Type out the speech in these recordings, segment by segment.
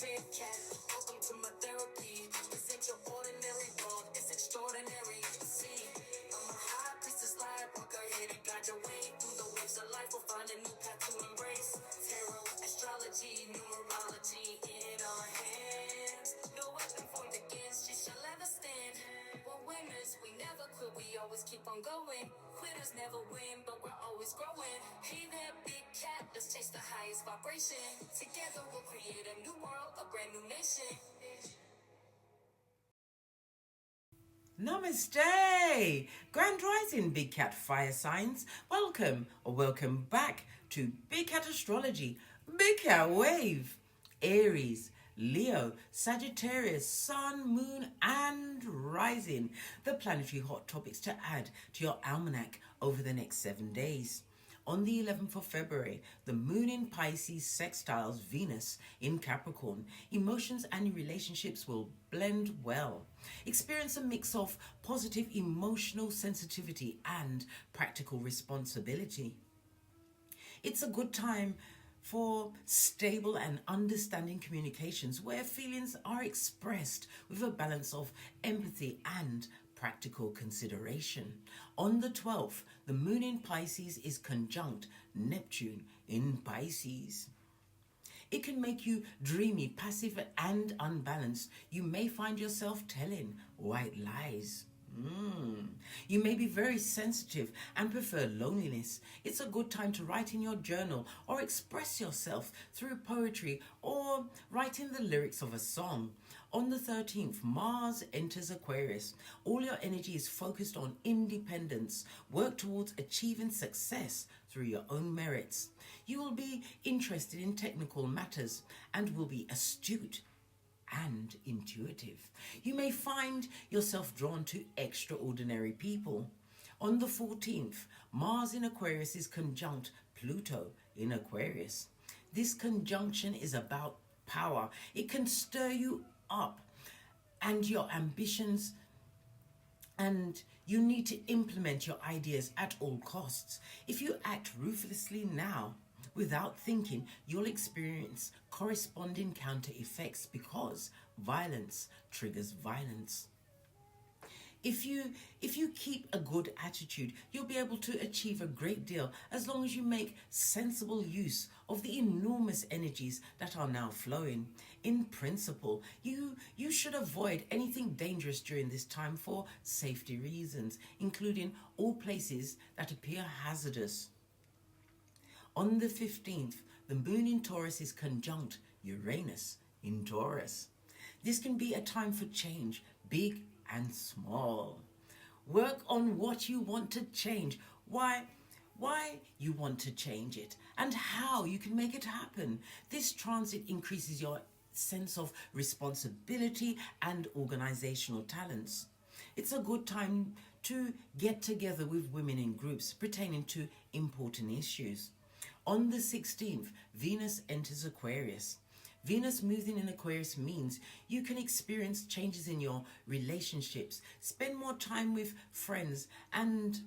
big cat. Welcome to my therapy. This ain't your ordinary world, it's extraordinary. See, I'm a high priestess lightworker, here to guide your way through the waves of life. We'll find a new path to embrace. Tarot, astrology, numerology in our hands. No weapon formed against you shall ever stand. We're winners, we never quit, we always keep on going. Quitters never win, but we're always growing. Hey there, big cat, let's chase the highest vibration. Together we'll create a new world, a brand new nation. Namaste! Grand Rising Big Cat Fire Signs. Welcome or welcome back to Big Cat Astrology. Big Cat Wave. Aries, Leo, Sagittarius, Sun, Moon and Rising. The planetary hot topics to add to your almanac over the next 7 days. On the 11th of February, the Moon in Pisces sextiles Venus in Capricorn. Emotions and relationships will blend well. Experience a mix of positive emotional sensitivity and practical responsibility. It's a good time for stable and understanding communications where feelings are expressed with a balance of empathy and practical consideration. On the 12th, the Moon in Pisces is conjunct Neptune in Pisces. It can make you dreamy, passive and unbalanced. You may find yourself telling white lies. You may be very sensitive and prefer loneliness. It's a good time to write in your journal or express yourself through poetry or writing the lyrics of a song. On the 13th, Mars enters Aquarius. All your energy is focused on independence. Work towards achieving success through your own merits. You will be interested in technical matters and will be astute and intuitive. You may find yourself drawn to extraordinary people. On the 14th, Mars in Aquarius is conjunct Pluto in Aquarius. This conjunction is about power. It can stir you up and your ambitions, and you need to implement your ideas at all costs. If you act ruthlessly now, without thinking, you'll experience corresponding counter effects because violence triggers violence. If you keep a good attitude, you'll be able to achieve a great deal as long as you make sensible use of the enormous energies that are now flowing. In principle, you should avoid anything dangerous during this time for safety reasons, including all places that appear hazardous. On the 15th, the Moon in Taurus is conjunct Uranus in Taurus. This can be a time for change, big and small. Work on what you want to change, why you want to change it, and how you can make it happen. This transit increases your sense of responsibility and organizational talents. It's a good time to get together with women in groups pertaining to important issues. On the 16th, Venus enters Aquarius. Venus moving in Aquarius means you can experience changes in your relationships, spend more time with friends, and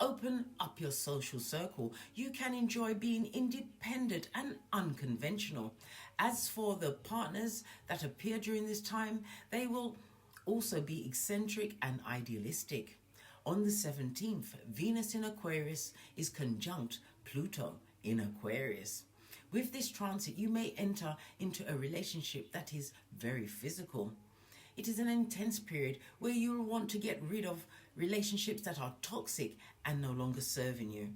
open up your social circle. You can enjoy being independent and unconventional. As for the partners that appear during this time, they will also be eccentric and idealistic. On the 17th, Venus in Aquarius is conjunct Pluto in Aquarius. With this transit, you may enter into a relationship that is very physical. It is an intense period where you will want to get rid of relationships that are toxic and no longer serving you.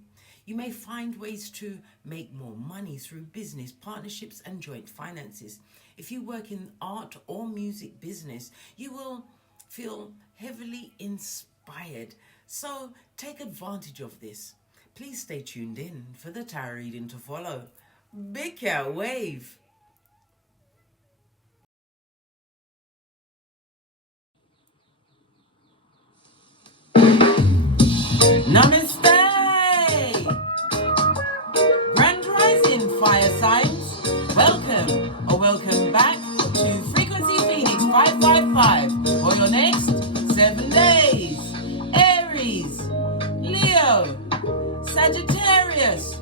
You may find ways to make more money through business, partnerships and joint finances. If you work in art or music business, you will feel heavily inspired. So take advantage of this. Please stay tuned in for the tarot reading to follow. Big Cat Wave. Namaste! Grand Rising Fire Signs. Welcome or welcome back to Frequency Phoenix 555 for your next 7 days. Aries, Leo, Sagittarius,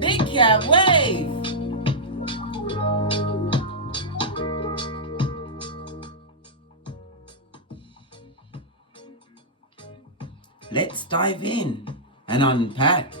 Big Cat Wave. let's dive in and unpack.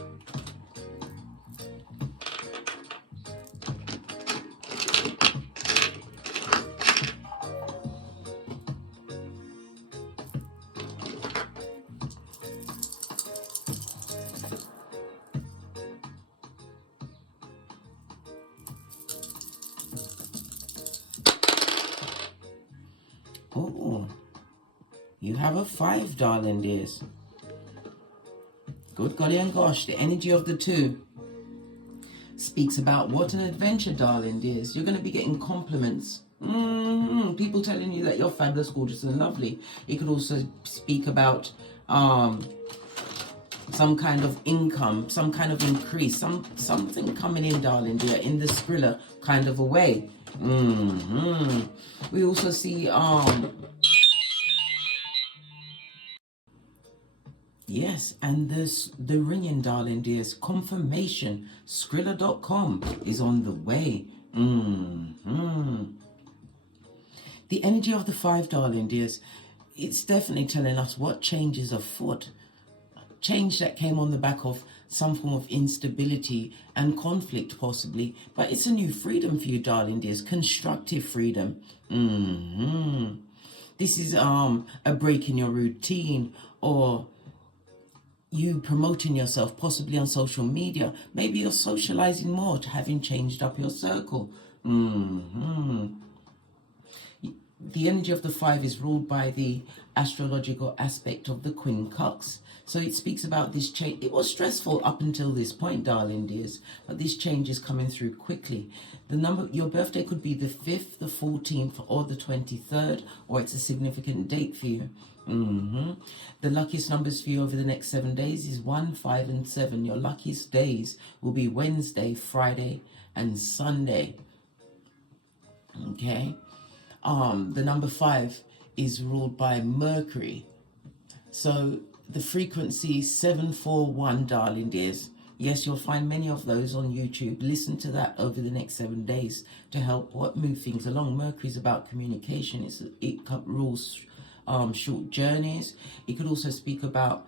Oh, you have a 5, darling dears. Good golly and gosh, the energy of the 2 speaks about what an adventure, darling dears. You're going to be getting compliments. People telling you that you're fabulous, gorgeous and lovely. It could also speak about some kind of income, some kind of increase, something coming in, darling dear, in the Skrilla kind of a way. We also see yes, and the ringing, darling dears, confirmation, Skrilla.com is on the way. The energy of the 5, darling dears, it's definitely telling us what change is afoot. Change that came on the back of some form of instability and conflict possibly, but it's a new freedom for you, darling dears, constructive freedom. This is a break in your routine, or you promoting yourself possibly on social media. Maybe you're socializing more to having changed up your circle. The energy of the 5 is ruled by the astrological aspect of the Queen Cups. So it speaks about this change. It was stressful up until this point, darling dears, but this change is coming through quickly. The number, your birthday could be the 5th, the 14th, or the 23rd, or it's a significant date for you. The luckiest numbers for you over the next 7 days is 1, 5, and 7. Your luckiest days will be Wednesday, Friday, and Sunday. Okay. The number 5 is ruled by Mercury. So the frequency 741, darling dears. Yes, you'll find many of those on YouTube. Listen to that over the next 7 days to help move things along. Mercury's about communication. It rules short journeys. It could also speak about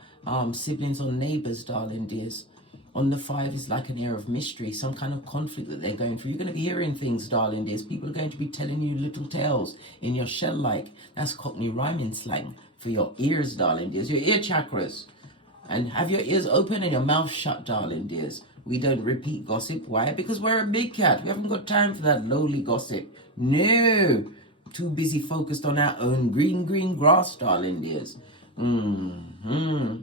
siblings or neighbors, darling dears. On the 5 is like an air of mystery, some kind of conflict that they're going through. You're going to be hearing things, darling dears. People are going to be telling you little tales in your shell-like. That's Cockney rhyming slang for your ears, darling dears, your ear chakras. And have your ears open and your mouth shut, darling dears. We don't repeat gossip. Why? Because we're a big cat. We haven't got time for that lowly gossip. No. Too busy focused on our own green grass, darling dears. The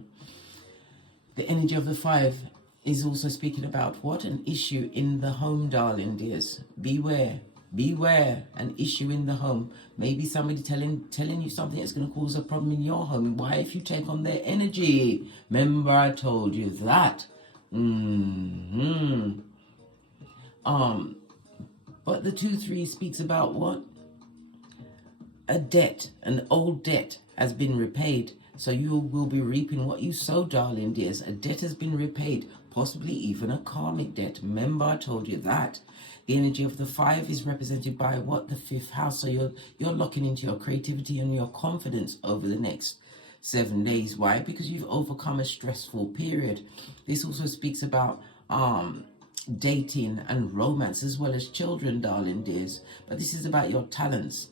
energy of the 5 is also speaking about what? An issue in the home, darling dears. Beware. Beware. An issue in the home. Maybe somebody telling you something that's going to cause a problem in your home. Why? If you take on their energy. Remember I told you that. But the 2-3 speaks about what? A debt, an old debt has been repaid. So you will be reaping what you sow, darling dears. A debt has been repaid, possibly even a karmic debt. Remember I told you that. The energy of the 5 is represented by what? The 5th house. So you're locking into your creativity and your confidence over the next 7 days. Why? Because you've overcome a stressful period. This also speaks about dating and romance as well as children, darling dears. But this is about your talents.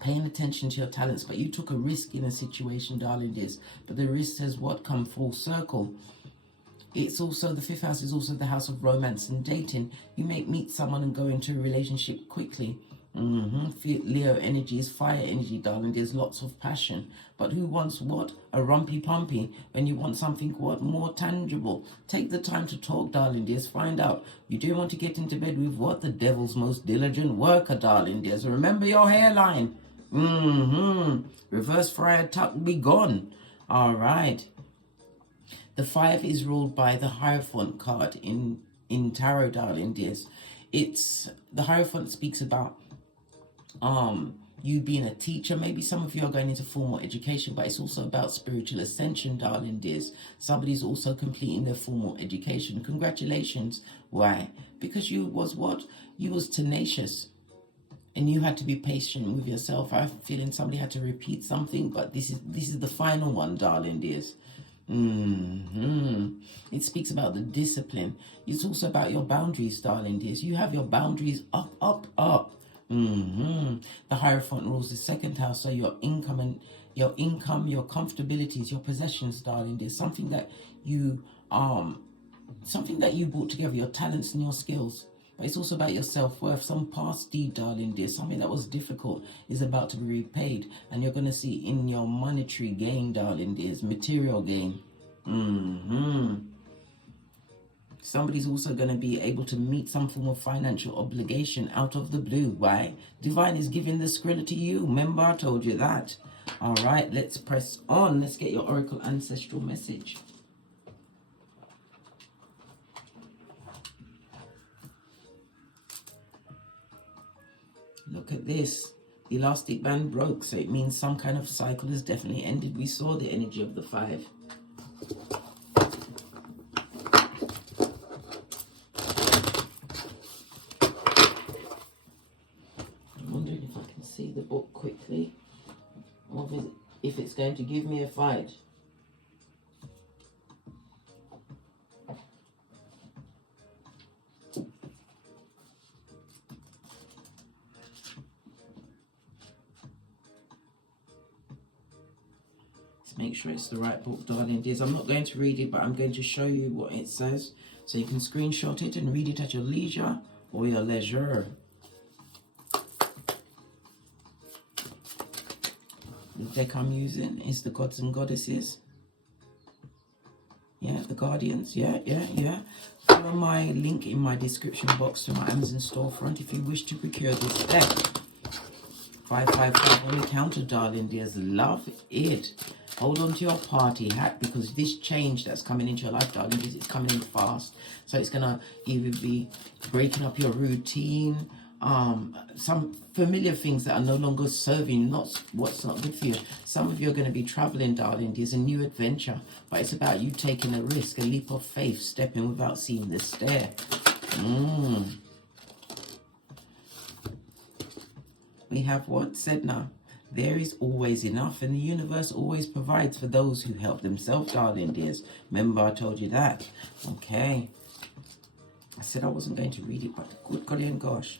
Paying attention to your talents, but you took a risk in a situation, darling dears. But the risk has what? Come full circle. It's also, the 5th house is also the house of romance and dating. You may meet someone and go into a relationship quickly. Leo energy is fire energy, darling. There's lots of passion. But who wants what? A rumpy pumpy when you want something what? More tangible. Take the time to talk, darling dears. Find out. You do want to get into bed with what? The devil's most diligent worker, darling dears. Remember your hairline. Reverse friar tuck be gone. All right. The 5 is ruled by the Hierophant card in tarot, darling dears. It's the Hierophant speaks about you being a teacher. Maybe some of you are going into formal education, but it's also about spiritual ascension, darling dears. Somebody's also completing their formal education. Congratulations. Why? Because you was what? You was tenacious. And you had to be patient with yourself. I'm feeling somebody had to repeat something, but this is the final one, darling dears. It speaks about the discipline. It's also about your boundaries, darling dears. You have your boundaries up, up, up. The Hierophant rules the second house, so your income, your comfortabilities, your possessions, darling dears. Something that you brought together, your talents and your skills. But it's also about your self-worth. Some past deed, darling dear, something that was difficult is about to be repaid. And you're going to see in your monetary gain, darling dears, material gain. Somebody's also going to be able to meet some form of financial obligation out of the blue. Why? Divine is giving the Skrilla to you. Remember, I told you that. All right, let's press on. Let's get your Oracle Ancestral message. Look at this. The elastic band broke, so it means some kind of cycle has definitely ended. We saw the energy of the 5. I'm wondering if I can see the book quickly, or if it's going to give me a fight. Make sure it's the right book, darling dears. I'm not going to read it, but I'm going to show you what it says. So you can screenshot it and read it at your leisure or your leisure. The deck I'm using is the Gods and Goddesses. Yeah, the Guardians. Yeah. Follow my link in my description box to my Amazon storefront if you wish to procure this deck. 555 on the counter, darling dears. Love it. Hold on to your party hat, because this change that's coming into your life, darling, is coming in fast. So it's going to either be breaking up your routine, some familiar things that are no longer serving, what's not good for you. Some of you are going to be traveling, darling. There's a new adventure, but it's about you taking a risk, a leap of faith, stepping without seeing the stare. We have what? Said now. There is always enough, and the universe always provides for those who help themselves, darling dears. Remember, I told you that. Okay. I said I wasn't going to read it, but good golly and gosh.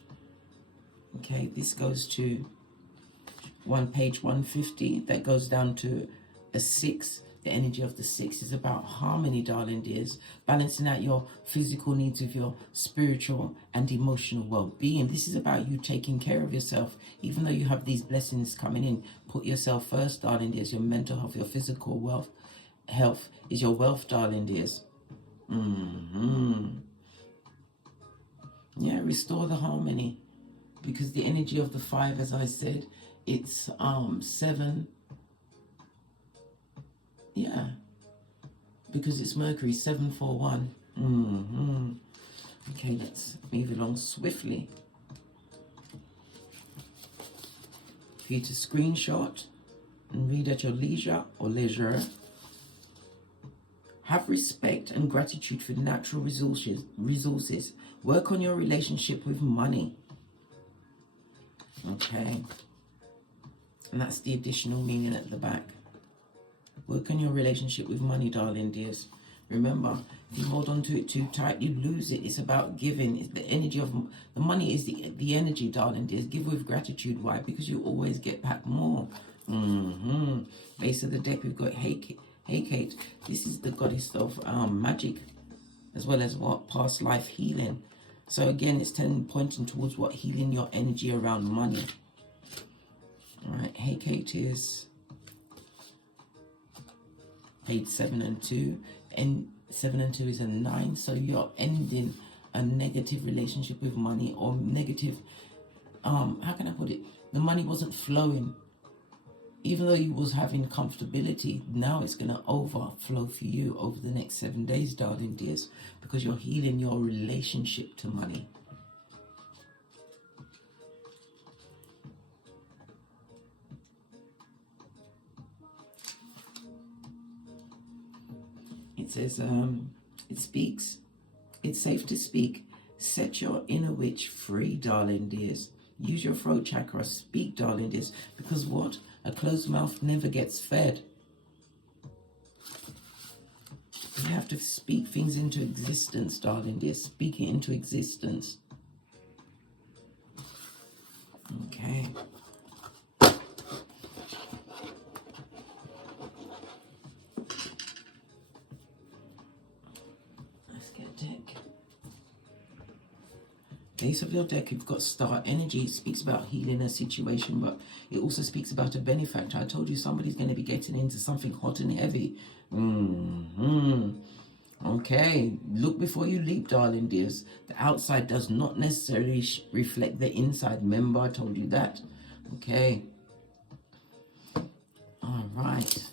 Okay, this goes to page 150. That goes down to a 6. The energy of the 6 is about harmony, darling dears. Balancing out your physical needs with your spiritual and emotional well-being. This is about you taking care of yourself. Even though you have these blessings coming in, put yourself first, darling dears. Your mental health, your physical health is your wealth, darling dears. Yeah, restore the harmony. Because the energy of the 5, as I said, it's 7. Yeah, because it's Mercury, 741. Okay, let's move along swiftly. For you to screenshot and read at your leisure or leisure. Have respect and gratitude for natural resources. Work on your relationship with money. Okay. And that's the additional meaning at the back. Work on your relationship with money, darling dears. Remember, if you hold on to it too tight, you lose it. It's about giving. It's the energy of the money is the energy, darling dears. Give with gratitude. Why? Because you always get back more. Base of the deck, we've got Hecate. This is the goddess of magic, as well as what? Past life healing. So again, it's pointing towards what? Healing your energy around money. All right, Hecate is page 7 and 2, and 7 and 2 is a 9. So you're ending a negative relationship with money, or negative, how can I put it? The money wasn't flowing. Even though you was having comfortability, now it's going to overflow for you over the next 7 days, darling dears, because you're healing your relationship to money. It says, it speaks. It's safe to speak. Set your inner witch free, darling dears. Use your throat chakra. Speak, darling dears. Because what? A closed mouth never gets fed. You have to speak things into existence, darling dear. Speak it into existence. Okay. Let's get a deck. Base of your deck, you've got star energy. It speaks about healing a situation, but it also speaks about a benefactor. I told you somebody's going to be getting into something hot and heavy. Okay, look before you leap, darling dears. The outside does not necessarily reflect the inside. Remember, I told you that. Okay. All right.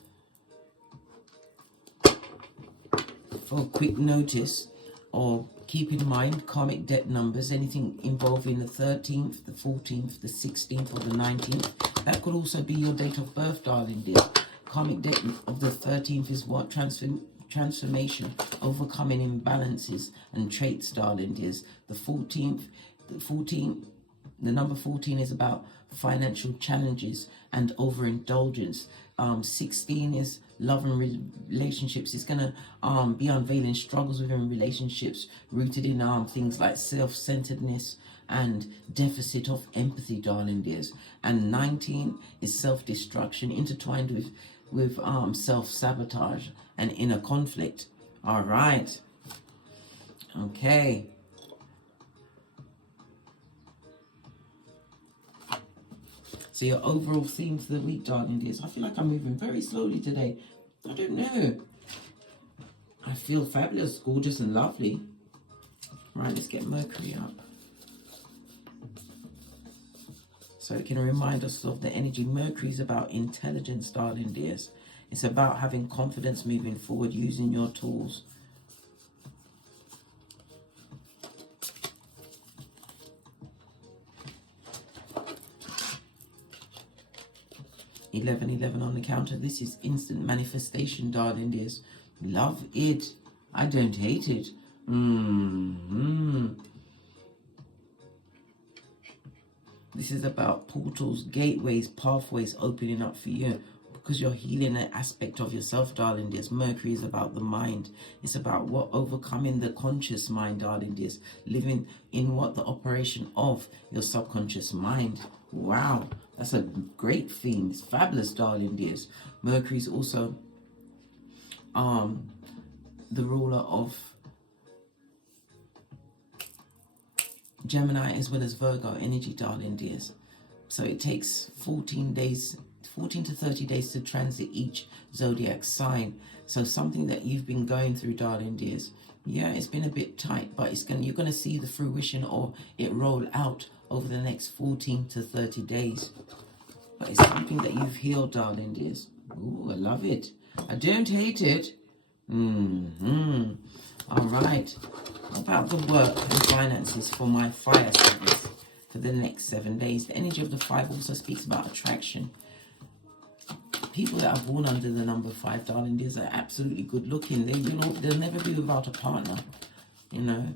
For a quick notice, or keep in mind, karmic debt numbers, anything involving the 13th, the 14th, the 16th, or the 19th. That could also be your date of birth, darling dear. Karmic debt of the 13th is what? Transformation, overcoming imbalances and traits, darling dears. The 14th, the number 14 is about financial challenges and overindulgence. 16 is love and relationships. It's gonna be unveiling struggles within relationships rooted in things like self-centeredness and deficit of empathy, darling dears. And 19 is self-destruction intertwined with self-sabotage and inner conflict. All right. Okay. So your overall theme for the week, darling dears. I feel like I'm moving very slowly today. I don't know. I feel fabulous, gorgeous and lovely. Right, let's get Mercury up. So it can remind us of the energy. Mercury is about intelligence, darling dears. It's about having confidence moving forward, using your tools. $11 on the counter. This is instant manifestation, darling dears. Love it. I don't hate it. This is about portals, gateways, pathways opening up for you because you're healing an aspect of yourself, darling dears. Mercury is about the mind. It's about what? Overcoming the conscious mind, darling dears. Living in what? The operation of your subconscious mind. Wow, that's a great theme. It's fabulous, darling dears. Mercury is also the ruler of Gemini as well as Virgo energy, darling dears. So it takes 14 to 30 days to transit each zodiac sign. So something that you've been going through, darling dears, yeah, it's been a bit tight, but you're gonna see the fruition or it roll out over the next 14 to 30 days. But it's something that you've healed, darling dears. Ooh, I love it. I don't hate it. All right. What about the work and finances for my fire signs for the next 7 days? The energy of the 5 also speaks about attraction. People that are born under the number 5, darling dears, are absolutely good looking. They'll never be without a partner. You know,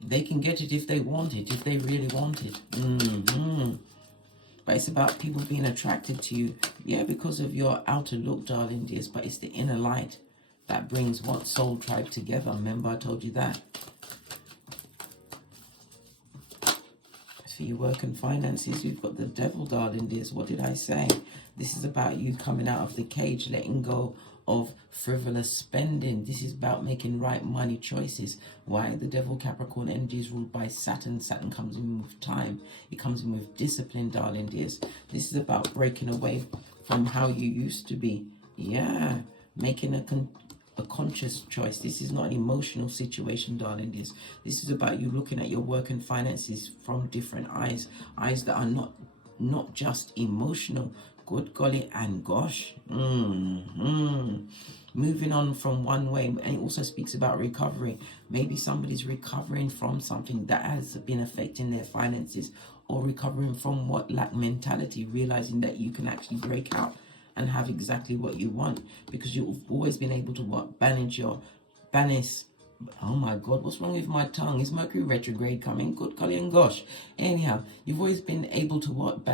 they can get it if they want it, if they really want it. But it's about people being attracted to you, yeah, because of your outer look, darling dears, but it's the inner light that brings what? Soul tribe together. Remember, I told you that. For your work and finances, we've got the devil, darling dears. What did I say? This is about you coming out of the cage, letting go of frivolous spending. This is about making right money choices. Why? The devil Capricorn energy is ruled by Saturn. Saturn comes in with time. It comes in with discipline, darling dears. This is about breaking away from how you used to be. Yeah, making a conscious choice. This is not an emotional situation, darling dears. This is about you looking at your work and finances from different eyes that are not just emotional. Good golly and gosh. Moving on from one way, and it also speaks about recovery. Maybe somebody's recovering from something that has been affecting their finances, or recovering from what? Lack mentality, realizing that you can actually break out and have exactly what you want, because you've always been able to what? Banish. Oh my God, what's wrong with my tongue? Is Mercury retrograde coming? Good golly and gosh. Anyhow, you've always been able to what?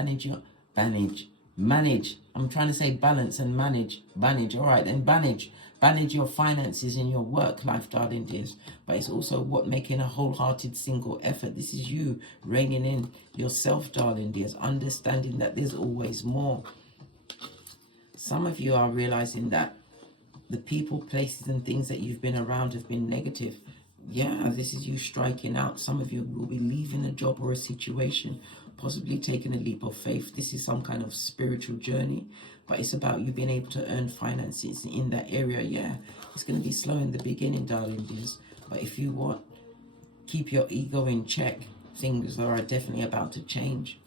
Manage. I'm trying to say balance and manage. All right, then manage manage your finances in your work life, darling dears. But it's also what making a wholehearted single effort. This is you reining in yourself, darling dears, understanding that there's always more. Some of you are realizing that the people, places and things that you've been around have been negative. Yeah, this is you striking out. Some of you will be leaving a job or a situation, possibly taking a leap of faith. This is some kind of spiritual journey, but it's about you being able to earn finances in that area. Yeah, it's going to be slow in the beginning, darling dears, but if you want, keep your ego in check, things are definitely about to change.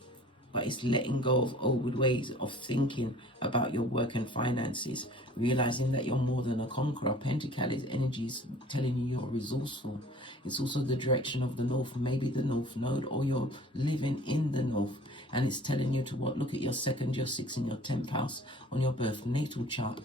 But it's letting go of old ways of thinking about your work and finances, realizing that you're more than a conqueror. Pentacles energy is telling you you're resourceful. It's also the direction of the north, maybe the north node, or you're living in the north, and it's telling you to what? Look at your 2nd, your 6th, and your 10th house on your birth natal chart.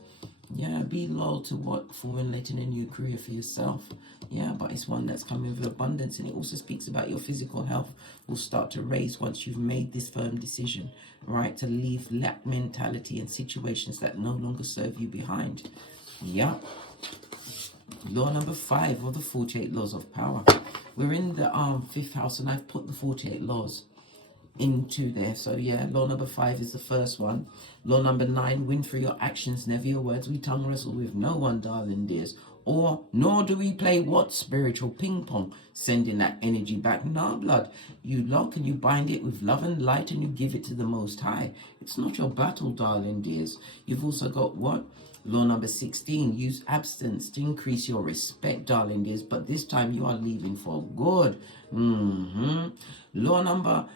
Yeah, be loyal to what? Formulating a new career for yourself. Yeah, but it's one that's coming with abundance, and it also speaks about your physical health will start to raise once you've made this firm decision, right, to leave lack mentality and situations that no longer serve you behind. Yeah. Law number 5 of the 48 laws of power. We're in the 5th house, and I've put the 48 laws into there. So yeah, law number 5 is the first one. Law number 9, win through your actions, never your words. We tongue wrestle with no one, darling dears, or nor do we play what? Spiritual ping pong, sending that energy back. Nah, blood, you lock and you bind it with love and light, and you give it to the Most High. It's not your battle, darling dears. You've also got what? Law number 16, use abstinence to increase your respect, darling dears, but this time you are leaving for good. Law number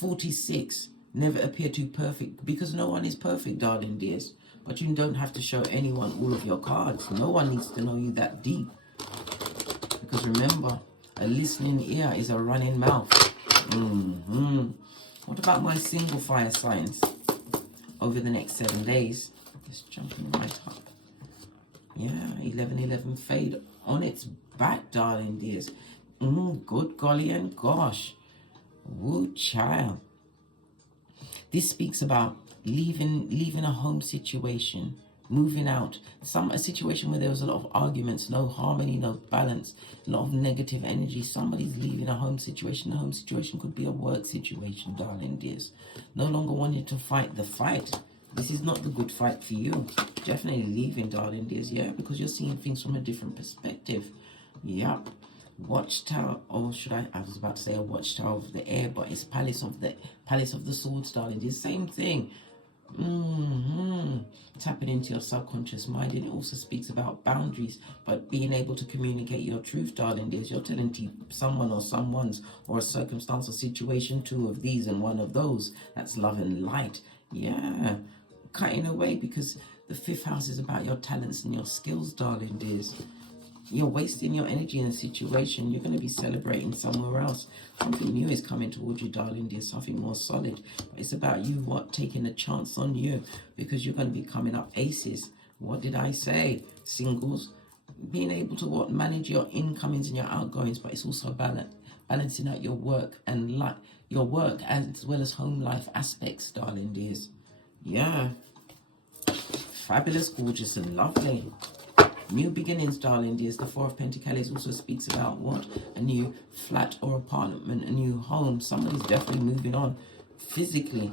46, never appear too perfect, because no one is perfect, darling dears. But you don't have to show anyone all of your cards. No one needs to know you that deep. Because remember, a listening ear is a running mouth. What about my single fire signs over the next 7 days? Just jumping right up. Yeah, 1111 fade on its back, darling dears. Good golly and gosh. Woo, child. This speaks about leaving a home situation, moving out. A situation where there was a lot of arguments, no harmony, no balance, a lot of negative energy. Somebody's leaving a home situation. The home situation could be a work situation, darling dears. No longer wanting to fight the fight. This is not the good fight for you. Definitely leaving, darling dears. Yeah, because you're seeing things from a different perspective. Yep. Watchtower, or should I was about to say a watchtower of the air, but it's palace of the swords, darling dears. Same thing. Tapping into your subconscious mind. And it also speaks about boundaries, but being able to communicate your truth, darling dears. You're telling someone or someone's or a circumstance or situation, 2 of these and 1 of those. That's love and light. Yeah, cutting away, because the 5th house is about your talents and your skills, darling dears. You're wasting your energy in a situation. You're going to be celebrating somewhere else. Something new is coming towards you, darling dear. Something more solid. But it's about you, taking a chance on you, because you're going to be coming up aces. What did I say? Singles. Being able to manage your incomings and your outgoings, but it's also balancing out your work and your work as well as home life aspects, darling dears. Yeah. Fabulous, gorgeous, and lovely. New beginnings, darling dears. The 4 of Pentacles also speaks about what? A new flat or apartment, a new home. Somebody's definitely moving on physically,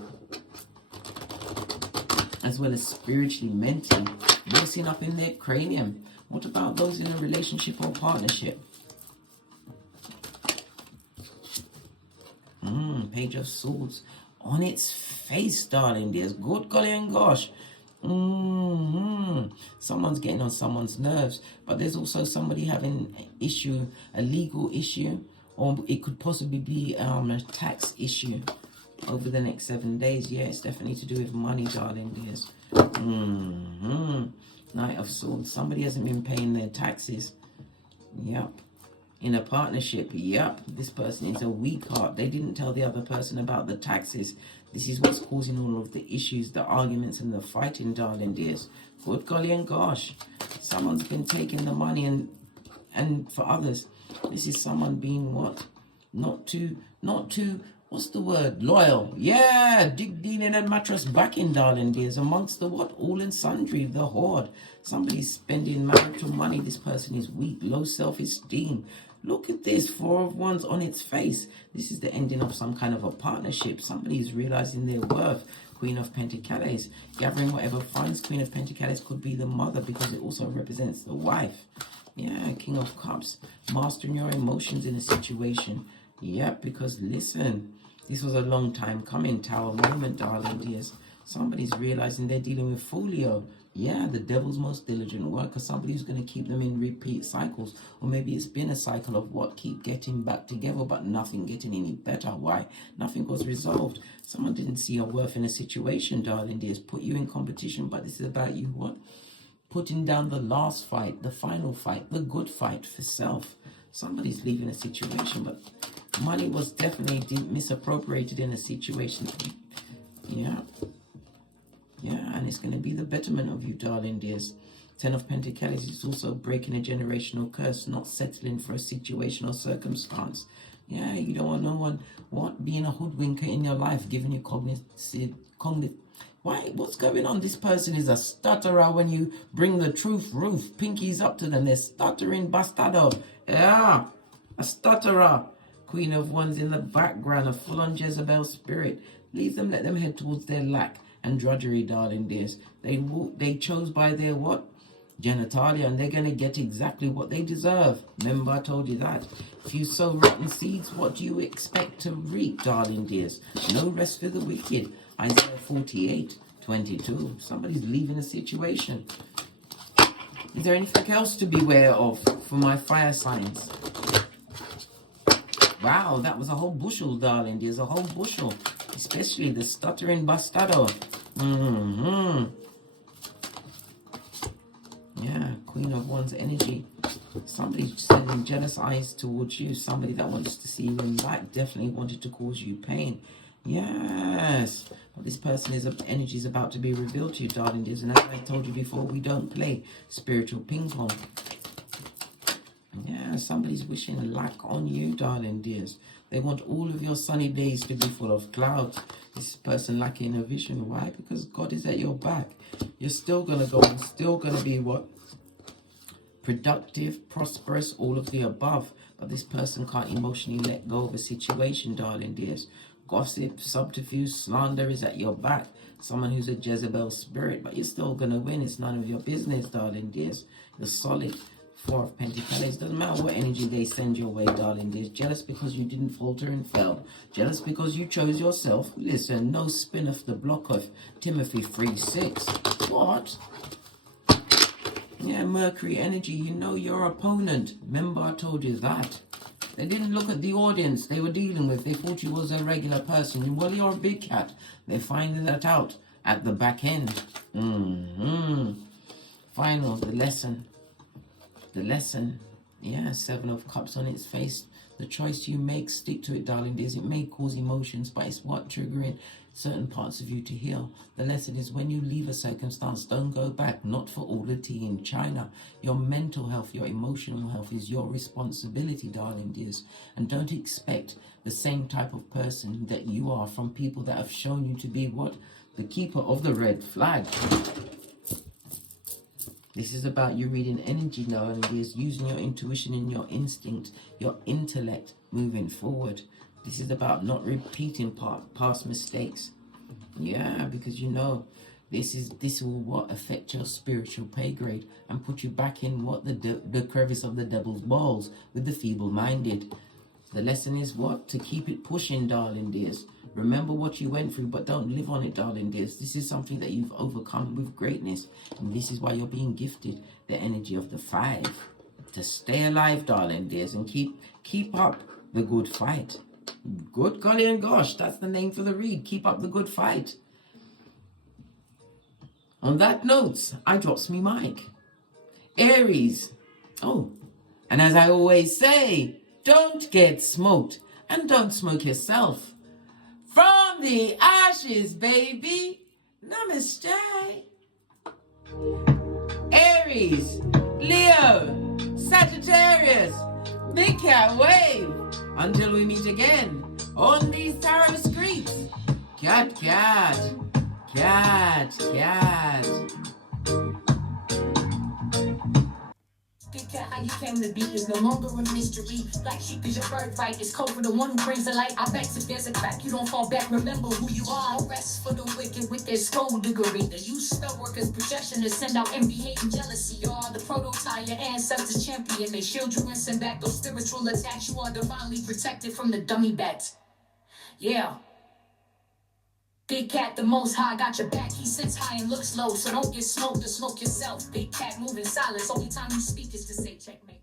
as well as spiritually, mentally. Voicing up in their cranium. What about those in a relationship or partnership? Page of Swords on its face, darling dears. Good golly and gosh. Someone's getting on someone's nerves, but there's also somebody having an issue, a legal issue, or it could possibly be a tax issue over the next 7 days. Yeah, it's definitely to do with money, darling dears. Knight of Swords. Somebody hasn't been paying their taxes. Yep. In a partnership, yep, this person is a weak heart. They didn't tell the other person about the taxes. This is what's causing all of the issues, the arguments, and the fighting, darling dears. Good golly and gosh. Someone's been taking the money, and for others, this is someone being what? Not too what's the word? Loyal. Yeah, dig deep in and mattress backing, darling dears. Amongst the what? All and sundry, the hoard. Somebody's spending marital money. This person is weak, low self-esteem. Look at this, 4 of Wands on its face. This is the ending of some kind of a partnership. Somebody's realizing their worth. Queen of Pentacles, gathering whatever funds. Queen of Pentacles could be the mother because it also represents the wife. Yeah, King of Cups, mastering your emotions in a situation. Yeah, because listen, this was a long time coming, Tower moment, darling dears. Somebody's realizing they're dealing with folio. Yeah, the devil's most diligent worker. Somebody who's going to keep them in repeat cycles. Or maybe it's been a cycle of what? Keep getting back together, but nothing getting any better. Why? Nothing was resolved. Someone didn't see your worth in a situation, darling dears. Put you in competition, but this is about you, what? Putting down the last fight, the final fight, the good fight for self. Somebody's leaving a situation, but money was definitely misappropriated in a situation. Yeah. Yeah, and it's going to be the betterment of you, darling dears. 10 of Pentacles is also breaking a generational curse, not settling for a situation or circumstance. Yeah, you don't want no one being a hoodwinker in your life, giving you cognitive. Why? What's going on? This person is a stutterer when you bring the truth, roof, pinkies up to them. They're stuttering bastardo. Yeah, a stutterer. Queen of Wands in the background, a full-on Jezebel spirit. Leave them, let them head towards their lack and drudgery, darling dears. They chose by their what? Genitalia, and they're going to get exactly what they deserve. Remember, I told you that. If you sow rotten seeds, what do you expect to reap, darling dears? No rest for the wicked. Isaiah 48:22. Somebody's leaving a situation. Is there anything else to beware of for my fire signs? Wow, that was a whole bushel, darling dears. A whole bushel. Especially the stuttering bastardo. Yeah, Queen of Wands energy. Somebody sending jealous eyes towards you. Somebody that wants to see you in light. Definitely wanted to cause you pain. Yes. But this person's energy is about to be revealed to you, darling dears. And as I told you before, we don't play spiritual ping pong. Yeah, somebody's wishing lack on you, darling dears. They want all of your sunny days to be full of clouds. This person lacking a vision. Why? Because God is at your back. You're still going to go and still going to be what? Productive, prosperous, all of the above. But this person can't emotionally let go of a situation, darling dears. Gossip, subterfuge, slander is at your back. Someone who's a Jezebel spirit. But you're still going to win. It's none of your business, darling dears. You're solid. 4 of Pentacles. Doesn't matter what energy they send your way, darling dears. Jealous because you didn't falter and fell. Jealous because you chose yourself. Listen, no spin off the block of Timothy 3:6. What? Yeah, Mercury energy. You know your opponent. Remember I told you that. They didn't look at the audience they were dealing with. They thought you was a regular person. Well, you're a big cat. They're finding that out at the back end. Final, the lesson. The lesson, yeah, 7 of Cups on its face. The choice you make, stick to it, darling dears. It may cause emotions, but it's what triggering certain parts of you to heal. The lesson is when you leave a circumstance, don't go back. Not for all the tea in China. Your mental health, your emotional health is your responsibility, darling dears. And don't expect the same type of person that you are from people that have shown you to be what? The keeper of the red flag. This is about you reading energy now, and it is using your intuition and your instinct, your intellect moving forward. This is about not repeating past mistakes. Yeah, because you know this will what affect your spiritual pay grade and put you back in what the crevice of the devil's balls with the feeble-minded. The lesson is what? To keep it pushing, darling dears. Remember what you went through, but don't live on it, darling dears. This is something that you've overcome with greatness. And this is why you're being gifted the energy of the 5. To stay alive, darling dears, and keep up the good fight. Good golly and gosh, that's the name for the read. Keep up the good fight. On that note, I drops me mic. Aries. Oh, and as I always say, don't get smoked and don't smoke yourself. From the ashes, baby. Namaste. Aries, Leo, Sagittarius, Big Cat Wave. Until we meet again, on these tarot streets. Cat, cat, cat, cat. How you came to be is no longer a mystery. Black sheep is your birthright. It's code for the one who brings the light. I bet if there's a crack, you don't fall back. Remember who you are. No rest for the wicked with their skullduggery. The use spell workers' projection to send out envy, hate, and jealousy. You are the prototype, your ancestors champion. They shield you and send back those spiritual attacks. You are divinely protected from the dummy bats. Yeah. Big Cat, the most high, got your back. He sits high and looks low, so don't get smoked or smoke yourself. Big Cat, moving silence. Only time you speak is to say checkmate.